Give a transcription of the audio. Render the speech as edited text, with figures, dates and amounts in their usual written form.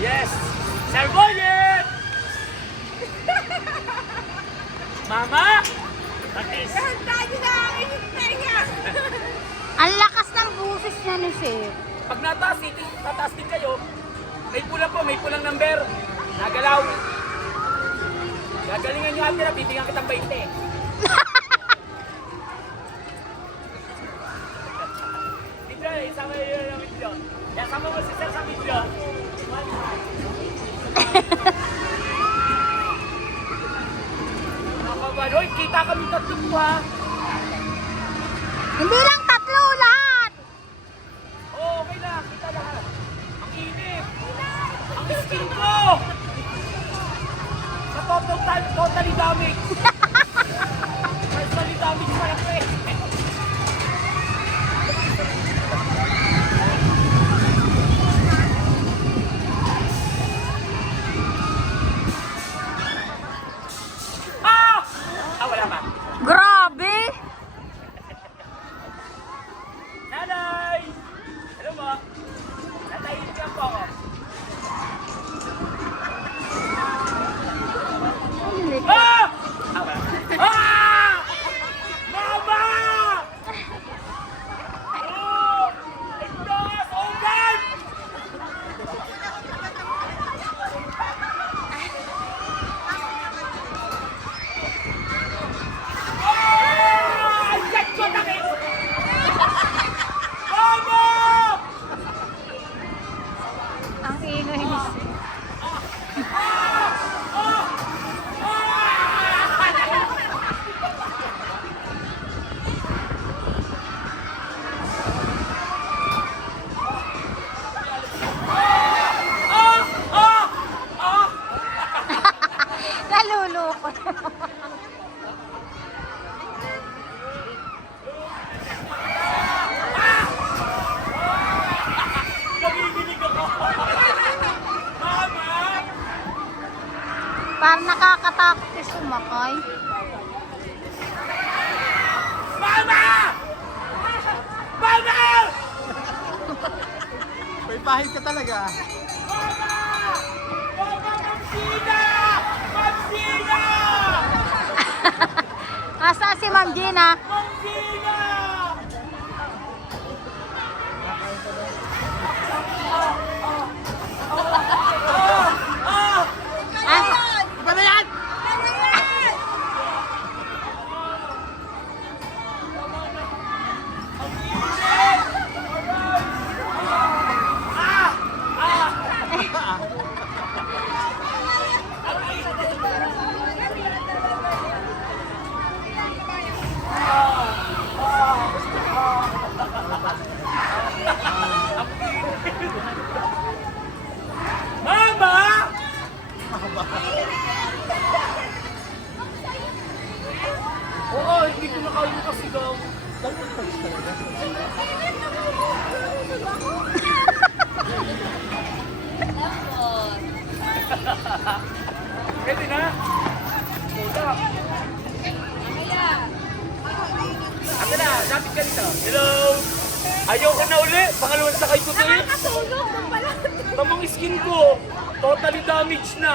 Yes! Servoyet! Mama! Tatis! Ang lakas ng busis niya ni Sir. Pag tataas din kayo, may pulang number. Nagalaw. Gagalingan nyo ate na, bibigyan kitang 20. Video, isama yun yung video. Sama mo si Sir sa video. Hoy, kita kami tatlong ha. Hindi lang tatlo, lahat. Oo, okay lang. Kita lahat. Ang init. Ang skin ko. Sa totally damage. Personally damage pa lang eh. Wala pa. Grabe. Nanay! Hello mo? Natahimik po ako. Ah! Wala. Ah! Mama! Oh! Ignas! Ogan! Ang ingay ni Sir. Nalulukot. Nagiginig ako. Mama! Parang nakakatakot si sumakay. Mama! Mama! May pahit ka talaga. Mama! Mama, Mamsina! Mamsina! Asa si Ma'am Gina? Mamsina! Ah, Iba na yan! Mama! Oo, hindi ko nakaulit kasi daw. Pwede na? Puta. Ate na, lapit ka dito. Hello! Ayaw ka na uli. Pangalawang sakay ko to eh. nakakatulog ng pala. Tamang skin ko. Totally damaged na.